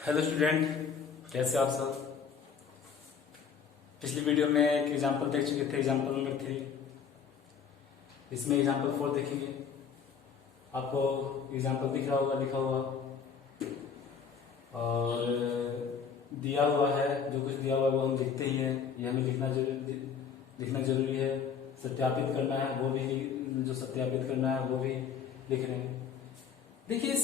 Hello student, कैसे आप सब। पिछली वीडियो में एक एग्जांपल देख चुके थे, एग्जांपल नंबर 3। इसमें एग्जांपल 4 देखेंगे। आपको एग्जांपल दिख रहा होगा, लिखा हुआ और दिया हुआ है। जो कुछ दिया हुआ है वो हम लिखते ही हैं। ये हमें लिखना जरूरी है। सत्यापित करना है वो भी, जो सत्यापित करना है वो भी लिख रहे हैं। देखिए,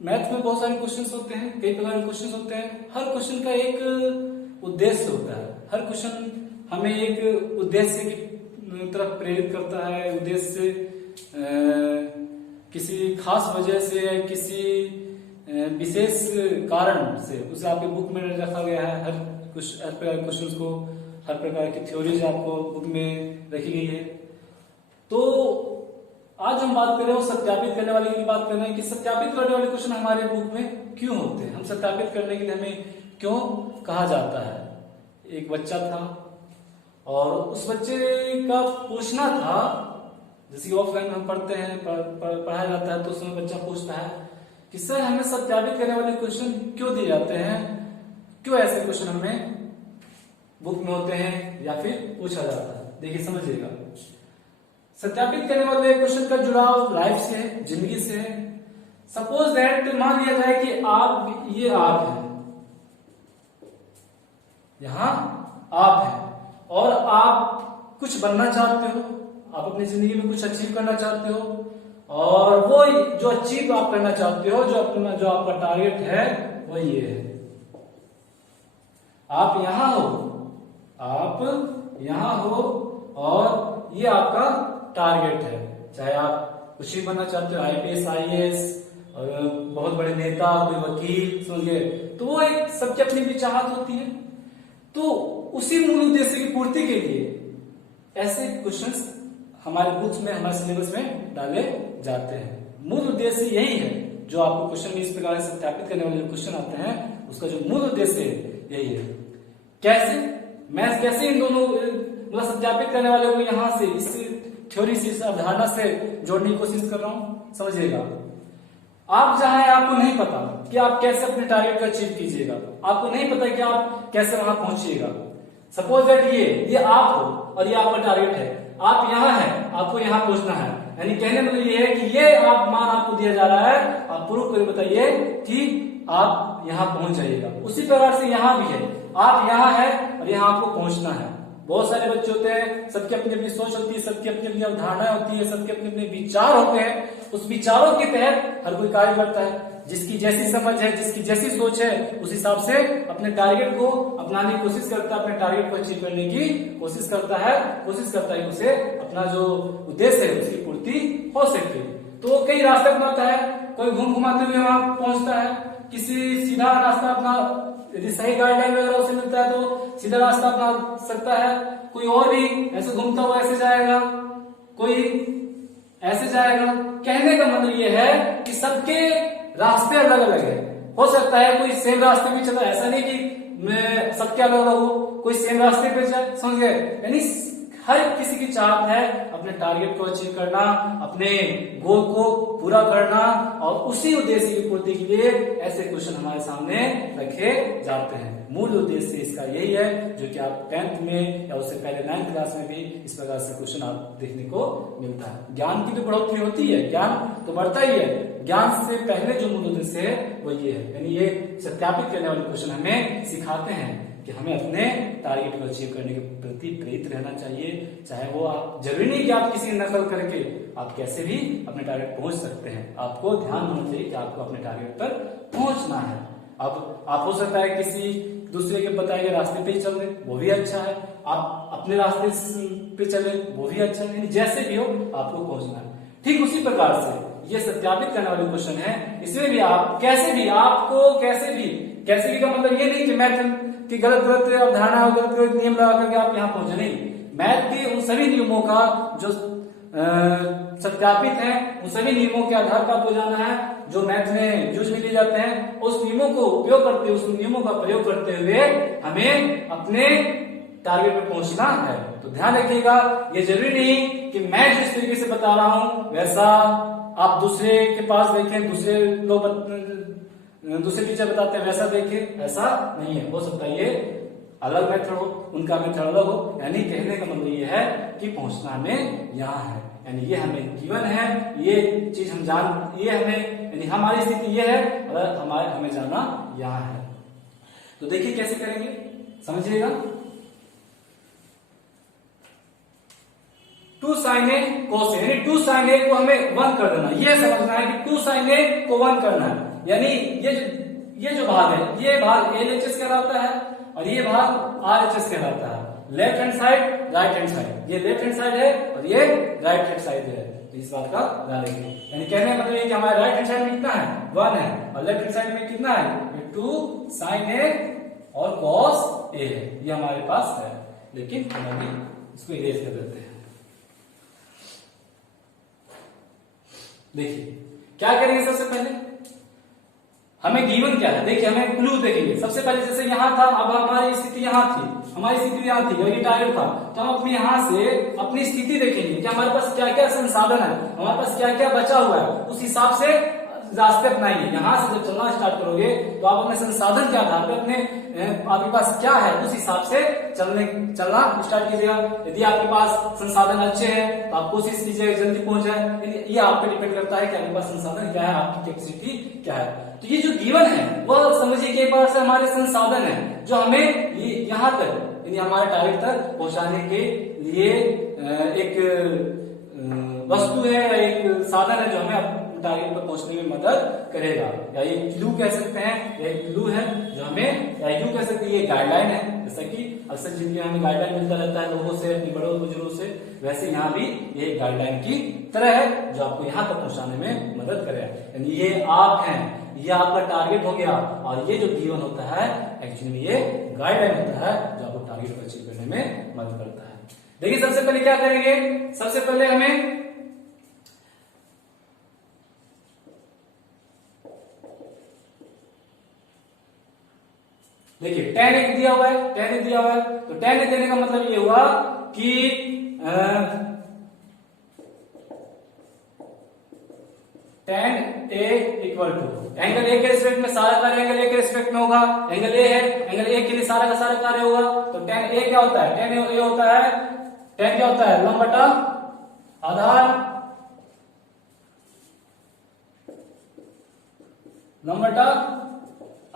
मैथ में बहुत सारे क्वेश्चंस होते हैं, कई प्रकार के क्वेश्चंस होते हैं। हर क्वेश्चन का एक उद्देश्य होता है। हर क्वेश्चन हमें एक उद्देश्य की तरफ प्रेरित करता है। उद्देश्य से किसी खास वजह से, किसी विशेष कारण से उसे आपके बुक में रखा गया है। हर प्रकार के क्वेश्चंस को, हर प्रकार की थ्योरीज आपको बुक में रखी गई है। तो आज हम बात कर रहे हैं सत्यापित करने वाले की बात कर रहे हैं कि सत्यापित करने वाले क्वेश्चन हमारे बुक में क्यों होते हैं, हम सत्यापित करने के लिए हमें क्यों कहा जाता है। एक बच्चा था और उस बच्चे का पूछना था, जैसे कि ऑफलाइन हम पढ़ते हैं, पढ़ाया जाता है, तो उसमें बच्चा पूछता है कि सर हमें सत्यापित करने वाले क्वेश्चन क्यों दिए जाते हैं, क्यों ऐसे क्वेश्चन हमें बुक में होते हैं या फिर पूछा जाता है। देखिए समझिएगा, सत्यापित करने वाले क्वेश्चन का जुड़ाव लाइफ से है, जिंदगी से है। सपोज दैट, मान लिया जाए कि ये आप है, यहां आप है और आप कुछ बनना चाहते हो, आप अपनी जिंदगी में कुछ अचीव करना चाहते हो और वो जो अचीव आप करना चाहते हो, जो आपका टारगेट है वो ये है। आप यहां हो और ये आपका टारगेट है। चाहे आप कुछ भी बनना चाहते हो, आईपीएस, आईएएस, बहुत बड़े नेता, कोई वकील, समझिए, तो वो एक सबकी अपनी भी चाहत होती है। तो उसी मूल उद्देश्य की पूर्ति के लिए ऐसे क्वेश्चंस हमारे बुक्स में, हमारे सिलेबस में डाले जाते हैं। मूल उद्देश्य यही है। जो आपको क्वेश्चन इस प्रकार से सत्यापित करने वाले क्वेश्चन आते हैं, उसका जो मूल उद्देश्य है यही है। कैसे मैं कैसे इन दोनों मतलब सत्यापित करने वाले को यहां से, इस थ्योरी से, इस अवधारणा से जोड़ने की कोशिश कर रहा हूं। समझिएगा, आप जहां है आपको नहीं पता कि आप कैसे अपने टारगेट को अचीव कीजिएगा, आपको नहीं पता कि आप कैसे वहां पहुंचिएगा। सपोज दैट ये आप हो और ये आपका टारगेट है, आप यहां हैं, आपको यहां पहुंचना है। यानी कहने मतलब ये है कि ये आप मान आपको दिया जा रहा है, आप प्रूव करके बताइए कि आप यहां पहुंच जाइएगा। उसी प्रकार से यहां भी है, आप यहां है और यहां आपको पहुंचना है। बहुत सारे बच्चे होते हैं, सबकी अपनी अपनी सोच होती है, सबकी अपनी अपनी अवधारणाएं होती है, सबके अपने अपने विचार होते हैं। उस विचारों के तहत हर कोई कार्य करता है। जिसकी जैसी समझ है, जिसकी जैसी सोच है, उस हिसाब से अपने टारगेट को अपनाने की कोशिश करता है, अपने टारगेट को अचीव करने की कोशिश करता है कि उसे अपना जो उद्देश्य है उसकी पूर्ति हो सके। तो वो कई रास्ते अपनाता है, कोई घूम घुमाते हुए वहां पहुंचता है, किसी सीधा रास्ता अपना, यदि सही गाइडलाइन वगैरह उसे मिलता है तो सीधा रास्ता अपना सकता है। कोई और भी ऐसे घूमता हुआ ऐसे जाएगा, कोई ऐसे जाएगा। कहने का मतलब ये है कि सबके रास्ते अलग अलग है। हो सकता है कोई सेम रास्ते पे चला, ऐसा नहीं कि मैं सबके अलग अलग हो, कोई सेम रास्ते पे जाए, समझ गए। यानी हर किसी की चाहत है अपने टारगेट को अचीव करना, अपने गोल को पूरा करना, और उसी उद्देश्य की पूर्ति के लिए ऐसे क्वेश्चन हमारे सामने रखे जाते हैं। मूल उद्देश्य इसका यही है, जो कि आप 10th में या उससे पहले 9th क्लास में भी इस प्रकार से क्वेश्चन आप देखने को मिलता है। ज्ञान की तो बढ़ोतरी होती है, ज्ञान तो बढ़ता ही है। ज्ञान से पहले जो मूल उद्देश्य है वो ये है। यानी ये सत्यापित करने वाले क्वेश्चन हमें सिखाते हैं कि हमें अपने टारगेट को अचीव करने के प्रति प्रेरित रहना चाहिए। चाहे वो आप, जरूरी नहीं कि आप किसी नकल करके आप कैसे भी अपने टारगेट पहुंच सकते हैं। आपको ध्यान होना चाहिए कि आपको अपने टारगेट पर पहुंचना है। अब आप हो सकता है किसी दूसरे के बताए गए रास्ते पे ही चल रहे, वो भी अच्छा है। आप अपने रास्ते पे चले, वो भी अच्छा है। जैसे भी हो आपको पहुंचना है। ठीक उसी प्रकार से ये सत्यापित करने वाले क्वेश्चन है। इसमें भी आप कैसे भी, आपको कैसे भी का मतलब ये नहीं कि मैथ की गलत अवधारणा, गलत नियम लगा करके आप यहाँ पहुंचे, नहीं। मैथ के उन सभी नियमों का जो सत्यापित है, उन सभी नियमों के आधार पर आपको जाना है जो मैथ में यूज में लिए जाते हैं। उस नियमों को उपयोग करते, उस नियमों का प्रयोग करते हुए हमें अपने टारगेट पे पहुंचना है। तो ध्यान रखिएगा, ये जरूरी नहीं कि मैं जिस तरीके से बता रहा हूं वैसा आप दूसरे के पास देखें, दूसरे लोग दूसरे टीचर बताते हैं वैसा देखिए, ऐसा नहीं है। हो सकता है ये अलग मेथड हो, उनका मेथड अलग हो। यानी कहने का मतलब ये है कि पहुंचना हमें यहाँ है, यानी ये हमें गिवन है, ये चीज हम जान, ये हमें, यानी हमारी स्थिति ये है और हमें जाना यहाँ है। तो देखिए कैसे करेंगे, समझिएगा। 2 sin a cos a, यानी 2 sin a को हमें 1 कर देना। ये समझना है कि 2 sin a को 1 करना है, यानी ये जो भाग है, ये भाग LHS कहलाता है और ये भाग RHS कहलाता है। Left hand side, right hand side, ये लेफ्ट हैंड साइड है और ये राइट हैंड साइड है। तो इस बात का ध्यान रखिए, यानी कहने का मतलब ये कि हमारे राइट हैंड साइड में कितना है 1 है और लेफ्ट हैंड साइड में कितना है 2 sin a और cos a है, ये हमारे पास है। लेकिन हम अभी इसको इरेज कर देते हैं। देखिए क्या करेंगे, सबसे पहले हमें गिवन क्या है, देखिए हमें क्लू देखेंगे। सबसे पहले जैसे यहाँ था, अब हमारी स्थिति यहाँ थी, हमारी स्थिति यहाँ थी और ये टारगेट था, तो हम अपने यहाँ से अपनी स्थिति देखेंगे कि हमारे पास क्या क्या संसाधन है, हमारे पास क्या क्या बचा हुआ है, उस हिसाब से रास्ते अपनाइए। यहाँ से जब चलना स्टार्ट करोगे तो आप अपने संसाधन के आधार पर अपने आपके पास क्या है उस हिसाब से चलना स्टार्ट कीजिएगा। यदि आपके पास संसाधन अच्छे हैं तो आप कोशिश कीजिए जल्दी पहुंच जाए। ये आप पे डिपेंड करता है कि आपके पास संसाधन क्या है, आपकी कैपेसिटी क्या है। तो ये जो गिवन है वह समझिए कि एक बार से हमारे संसाधन है जो हमें यहाँ तक, यानी हमारे टारगेट तक पहुंचाने के लिए एक वस्तु है, एक साधन है जो हमें टारगेट पर पहुंचने में मदद करेगा। या ये क्लू कह सकते हैं, ये क्लू है जो हमें, या यूं कह सकते हैं ये गाइडलाइन है। जैसा कि अक्सर जिंदगी में हमें गाइडलाइन मिलता रहता है लोगों से, अपने बड़ों बुजुर्गों से, वैसे यहाँ भी ये गाइडलाइन की तरह है जो आपको यहाँ तक पहुंचाने में मदद करेगा। यानी ये आप हैं, ये आपका टारगेट हो गया और ये जो गिवन होता है एक्चुअली में ये गाइडलाइन होता है जो आपको टारगेट को अचीव करने में मदद करता है। देखिए सबसे पहले क्या करेंगे, सबसे पहले हमें देखिए tan 1 दिया हुआ है, tan 1 दिया हुआ है, तो tan 1 देने का मतलब ये हुआ कि tan a equal to angle A के रिस्पेक्ट में सारा कार्य एंगल ए के रिस्पेक्ट में होगा। एंगल ए है, एंगल ए के लिए सारा का सारा कार्य होगा। तो tan a क्या होता है, tan a होता है, tan क्या होता है लंब बटा आधार, लंब बटा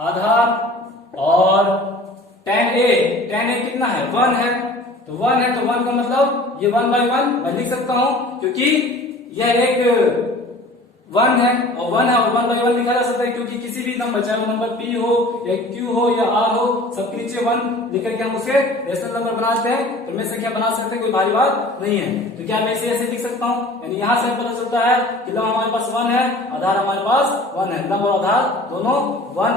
आधार। और tan a कितना है 1 है, तो 1 है, तो 1 का मतलब ये 1/1 मैं लिख सकता हूं क्योंकि यह एक 1 है और 1/1 लिखा जा सकता है क्योंकि किसी भी नंबर, चाहे वो नंबर p हो या q हो या r हो, सबके नीचे 1 लिख करके हम उसे रेशनल नंबर बनाते हैं, तो मैं संख्या बना सकते हैं, कोई भारी बात नहीं है। तो क्या मैं इसे ऐसे लिख सकता हूं, यानी यहां से पता चलता है कि लंब हमारे पास 1 है, आधार हमारे पास 1 है, लंब और आधार दोनों 1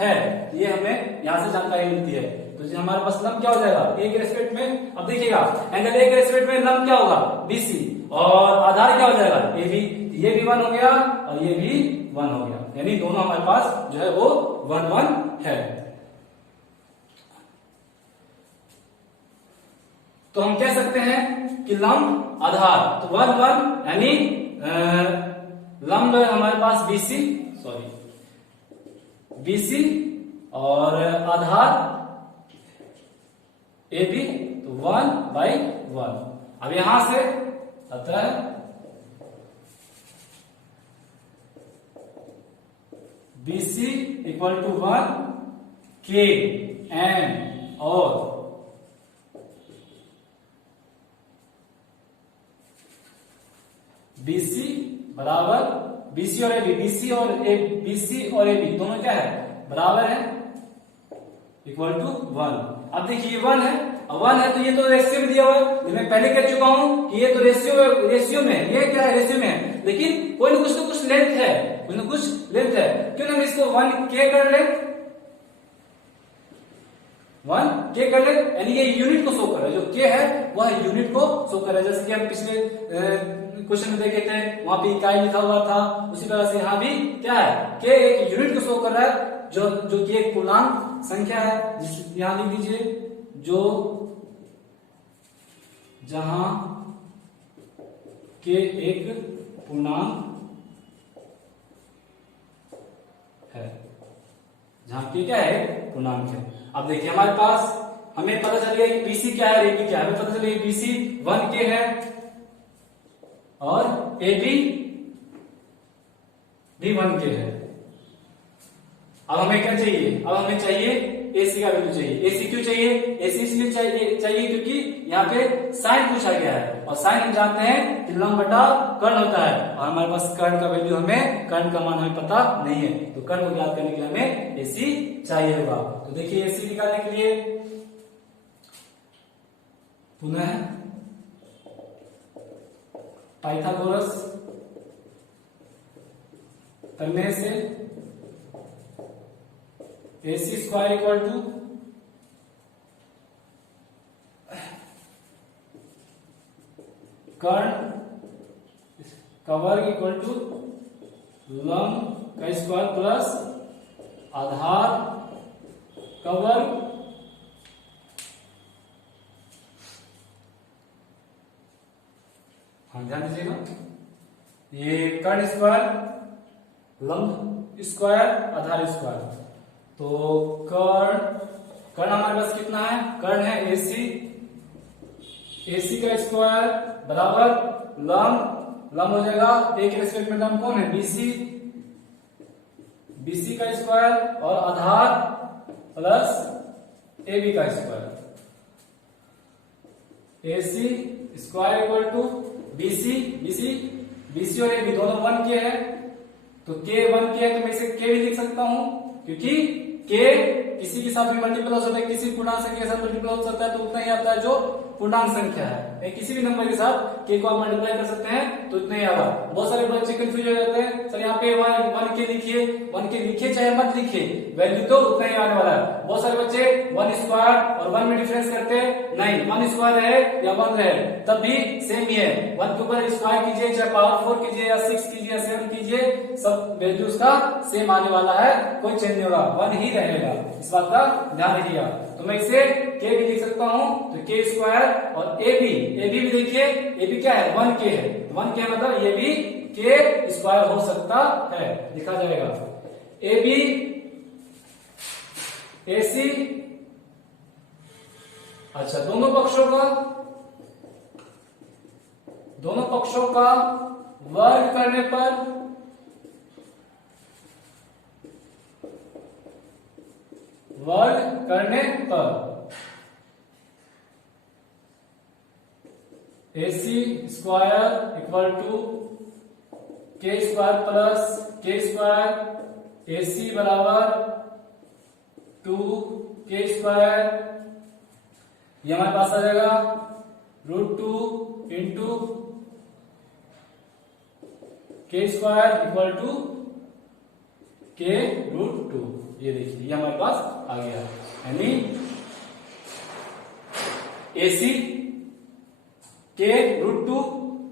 है। ये हमें यहाँ से जानकारी मिलती है। तो हमारे पास लंब क्या हो जाएगा ए के रेस्पेक्ट में, अब देखिएगा एंगल ए के रेस्पेक्ट में लंब क्या होगा BC और आधार क्या हो जाएगा AB, ये भी 1 हो गया और ये भी 1 हो गया, यानी दोनों हमारे पास जो है वो 1 है। तो हम कह सकते हैं कि लंब आधार तो 1 यानी लंब हमारे पास BC और आधार AB, तो 1/1। अब यहां से अतः BC इक्वल टू 1 KM और BC बराबर BC और AB दोनों क्या है बराबर है, इक्वल टू 1। अब देखिए 1 है, 1 है तो ये तो रेशियो में दिया हुआ है, मैं पहले कह चुका हूं कि ये तो रेशियो में, ये क्या है रेशियो में है, लेकिन कोई ना कुछ लेंथ है, कोई ना कुछ लेंथ है। क्यों ना हम इसको 1K कर ले, 1K कर ले, यानी ये यूनिट को शो कर रहा है, जो K है वह यूनिट को शो कर रहा है। जैसे कि हम पिछले क्वेश्चन में देखे थे, वहां पे इकाई लिखा हुआ था, उसी तरह से यहाँ भी क्या है K एक यूनिट को शो कर रहा है, जो कि एक पूर्णांक संख्या है। यहां लिख दीजिए जो जहां K एक पूर्णांक है, जहां के क्या है, पूर्णांक है। अब देखिए हमारे पास हमें पता चल गया कि BC क्या है और AB क्या है। हमें पता चल गया BC 1K है और AB भी 1K है। अब हमें क्या चाहिए, अब हमें चाहिए AC का वैल्यू चाहिए। AC क्यों चाहिए, AC इसलिए चाहिए क्योंकि यहाँ पे साइन पूछा गया है और साइन हम जानते हैं कि लंब बटा कर्ण होता है और हमारे पास कर्ण का वैल्यू हमें, कर्ण का मान हमें पता नहीं है, तो कर्ण को ज्ञात करने के लिए हमें AC चाहिए होगा। तो देखिए AC निकालने के लिए पुनः पाइथागोरस करने से AC स्क्वायर इक्वल टू कर्ण का वर्ग इक्वल टू लंब का स्क्वायर प्लस आधार का वर्ग ध्यान दीजिएगा, ये कर्ण स्क्वायर लंब स्क्वायर आधार स्क्वायर, तो कर्ण हमारे पास कितना है, कर्ण है AC, AC का स्क्वायर बराबर लंब हो जाएगा A के रेस्पेक्ट में लंब कौन है, BC, BC का स्क्वायर और आधार प्लस AB का square, AC square equal to BC और AB दोनों 1K है, तो K 1K है तो मैं इसे K भी लिख सकता हूं क्योंकि K किसी के साथ भी मल्टीपल हो सकता है, किसी पूर्णांक संख्या के साथ मल्टीपल हो सकता है तो उतना ही आता है जो पूर्णांक संख्या है। किसी भी नंबर के साथ K को आप मल्टीप्लाई कर सकते हैं तो इतना ही आएगा। बहुत सारे बच्चे कंफ्यूज हो जाते हैं, सर यहाँ पे 1K लिखिए, 1K लिखिए चाहे मत लिखिए, वैल्यू तो उतना ही आने वाला है। बहुत सारे बच्चे 1 स्क्वायर और 1 में डिफरेंस करते हैं, नहीं 1 स्क्वायर रहे या 1 रहे तब भी सेम ही है, 1 के ऊपर स्क्वायर कीजिए चाहे पावर 4 कीजिए या 6 कीजिए या 7 कीजिए, सब वैल्यू उसका सेम आने वाला है, कोई चेंज नहीं होगा, 1 ही रहेगा, इस बात का ध्यान रखिएगा। तो मैं इसे K भी लिख सकता हूं, तो K स्क्वायर और AB भी देखिए, AB क्या है 1K है, 1K मतलब ये भी K स्क्वायर हो सकता है, लिखा जाएगा AB AC, अच्छा दोनों पक्षों का वर्ग करने पर AC square equal to K square plus K square, AC बराबर 2K स्क्वायर, ये हमारे पास आ जाएगा √2 into K square equal to K √2, ये देखिए ये हमारे पास आ गया, यानी AC K √2,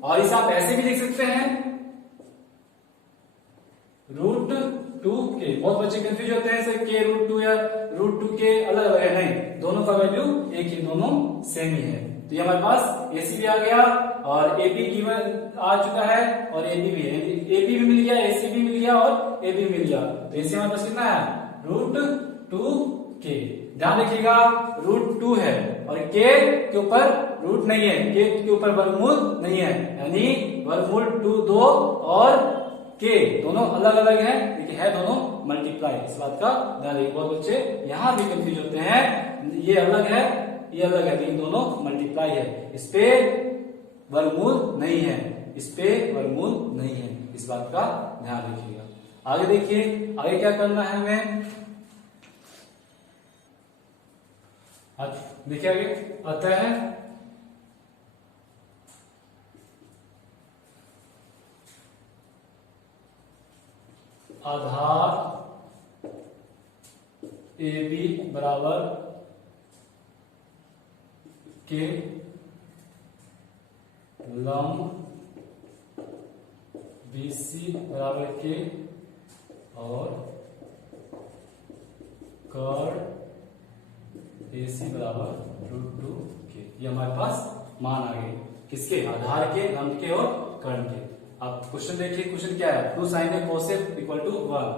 और इसे आप ऐसे भी लिख सकते हैं √2K। बहुत बच्चे कंफ्यूज होते हैं सर K √2 या √2K अलग अलग है, नहीं दोनों का वैल्यू एक ही, दोनों सेम ही है। तो ये हमारे पास AC भी आ गया और AB गिवन आ चुका है और AB भी है, AB भी मिल गया, AC भी मिल गया और AB भी मिल गया, तो AC हमारे पास कितना है √2K। ध्यान रखिएगा √2 है और K के ऊपर रूट नहीं है, K के ऊपर वर्गमूल नहीं है, यानी वर्गमूल 2 और K दोनों अलग अलग हैं, लेकिन है दोनों मल्टीप्लाई, इस बात का ध्यान रखिए। बहुत बच्चे यहाँ भी कंफ्यूज होते हैं, ये अलग है ये अलग है, लेकिन दोनों मल्टीप्लाई है, इस पे वर्गमूल नहीं है, इस पे वर्गमूल नहीं है, इस बात का ध्यान रखिएगा। आगे देखिए, आगे क्या करना है हमें, देखिए आगे आता है आधार AB बराबर K, लंब BC बराबर K और कर्ण AC बराबर √2K, ये हमारे पास मान आ गए, किसके, आधार के, लंब के और कर्ण के। अब क्वेश्चन देखिए, क्वेश्चन क्या है, 2 sin A cos A equal to 1,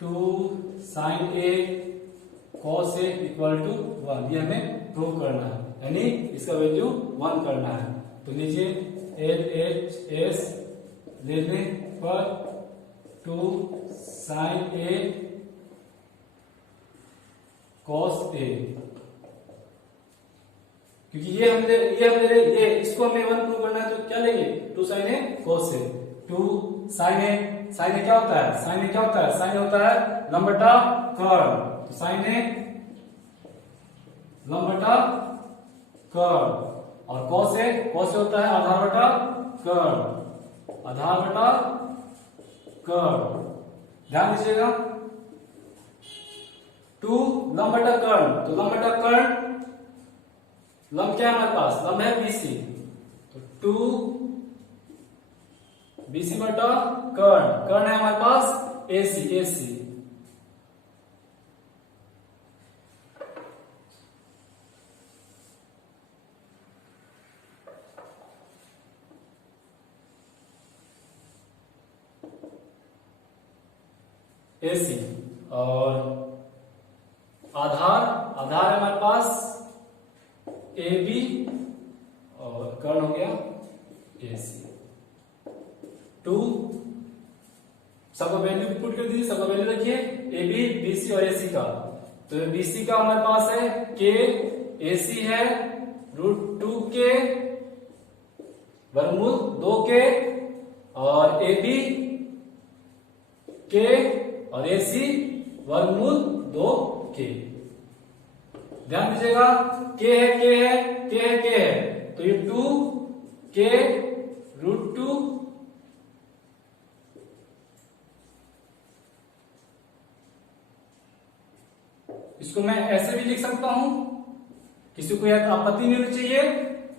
two sine A cos A equal to 1, ये हमें प्रूव करना है, यानी इसका वैल्यू 1 करना है। तो लीजिए LHS लेने पर 2 साइन ए कॉस ए, क्योंकि ये इसको हमें 1 प्रूव करना है, तो क्या लेंगे 2 sign A cos A. 2 sign ए क्या होता है, साइन होता है लंब बटा कर्ण, तो साइन ए लंब बटा कर्ण, और कॉस ए होता है आधार बटा कर्ण, ध्यान दीजिएगा। 2 लंब बटा कर्ण, तो लंब बटा कर्ण, लंब क्या है हमारे पास, लंब है BC, तो 2 BC बटा कर्ण है हमारे पास AC। AC और आधार है हमारे पास AB और कर्ण हो गया AC। 2 सबका वैल्यू पुट कर दीजिए, सबका वैल्यू रखिए AB, BC और AC का। तो BC का हमारे पास है K, AC है √2K वर्गमूल 2K, और AB K और AC वर्गमूल 2K। ध्यान दीजिएगा, K है, तो ये 2K √2 इसको मैं ऐसे भी लिख सकता हूं, किसी को यह आपत्ति नहीं होनी चाहिए।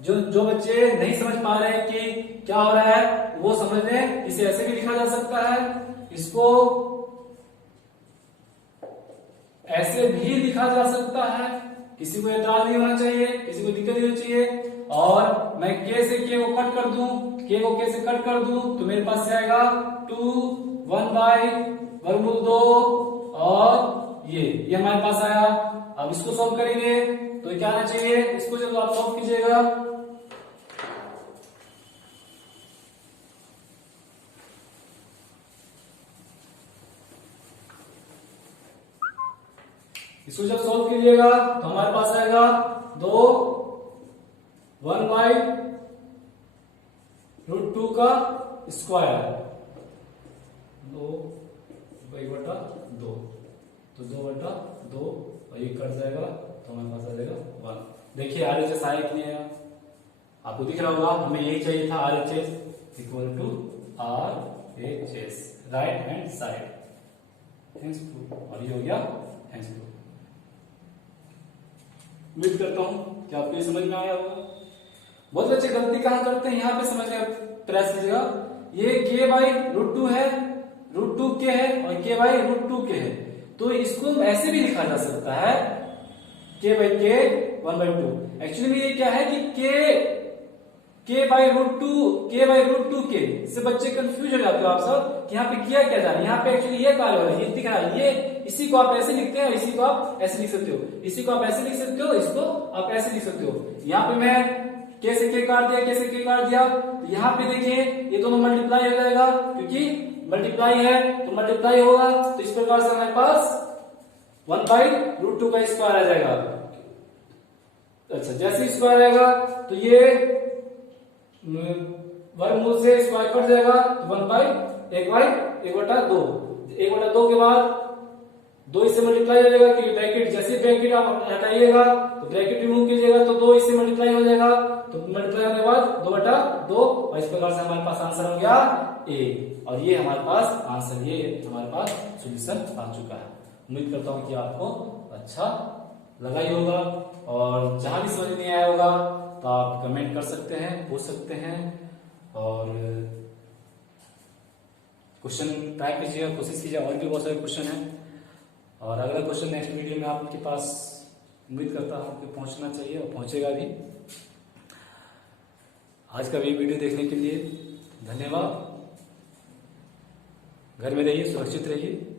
जो बच्चे नहीं समझ पा रहे हैं कि क्या हो रहा है वो समझ लें, इसे ऐसे भी लिखा जा सकता है, इसको ऐसे भी लिखा जा सकता है, किसी को एतराज नहीं होना चाहिए, किसी को दिक्कत नहीं होनी चाहिए। और मैं K से K को कट कर दूं, K को K से कट कर दूं, तो मेरे पास से आएगा 2 1/√2 और ये हमारे पास आया। अब इसको सॉल्व करेंगे तो क्या आना चाहिए, इसको जब आप सॉल्व कीजिएगा तो हमारे पास आएगा 2 1/√2 का स्क्वायर, 2/2, तो 2/2 और ये कट जाएगा, तो हमारे पास आ जाएगा 1। देखिए RHS आया कि नहीं आया, आपको दिख रहा होगा, हमें यही चाहिए था, RHS equal to RHS right hand side, thanks to, और ये हो गया थैंक्स टू। उम्मीद करता हूं कि आपको ये समझ में आया होगा। बहुत बच्चे गलती कहां करते हैं, यहां पे समझने का प्रयास कीजिएगा। ये K/√2 है, √2K है और K/√2K है, तो इसको ऐसे भी लिखा जा सकता है K/K 1/2। एक्चुअली में ये क्या है कि K/√2K से बच्चे कंफ्यूज हो जाते हो आप सब कि यहाँ पे किया क्या जा रहा है। यहाँ पे एक्चुअली ये कार्य हो रहा है, ये दिख रहा है, ये इसी को आप ऐसे लिखते हैं, इसी को आप ऐसे लिख सकते हो, इसी को आप ऐसे लिख सकते हो, इसको आप ऐसे लिख सकते हो। यहाँ पे मैं K से K काट दिया, K से K काट दिया, तो यहाँ पे देखिए ये दोनों मल्टीप्लाई हो जाएगा, क्योंकि मल्टीप्लाई है तो मल्टीप्लाई होगा, तो इस प्रकार से हमारे पास 1/√2 का स्क्वायर आ जाएगा। अच्छा, जैसे स्क्वायर आएगा तो ये वर्गमूल से स्क्वायर कट जाएगा, तो 1/1/2, 1/2 के बाद 2 इससे मल्टीप्लाई हो जाएगा, क्योंकि ब्रैकेट, जैसे ब्रैकेट आप हटाइएगा तो ब्रैकेट रिमूव कीजिएगा, तो 2 इससे मल्टीप्लाई हो जाएगा, तो मल्टीप्लाई होने के बाद 2/2, और इस प्रकार से हमारे पास आंसर हो गया A, और ये हमारे पास आंसर, ये हमारे पास सॉल्यूशन आ चुका है। उम्मीद करता हूं कि आपको अच्छा लगा ही होगा, और जहां भी समझ नहीं आया होगा तो आप कमेंट कर सकते हैं, पूछ सकते हैं, और क्वेश्चन ट्राई कीजिए, कोशिश कीजिए, और भी बहुत सारे क्वेश्चन हैं। और अगला क्वेश्चन नेक्स्ट वीडियो में आपके पास उम्मीद करता हूं कि पहुंचना चाहिए और पहुंचेगा भी। आज का ये वीडियो देखने के लिए धन्यवाद। घर में रहिए, सुरक्षित रहिए।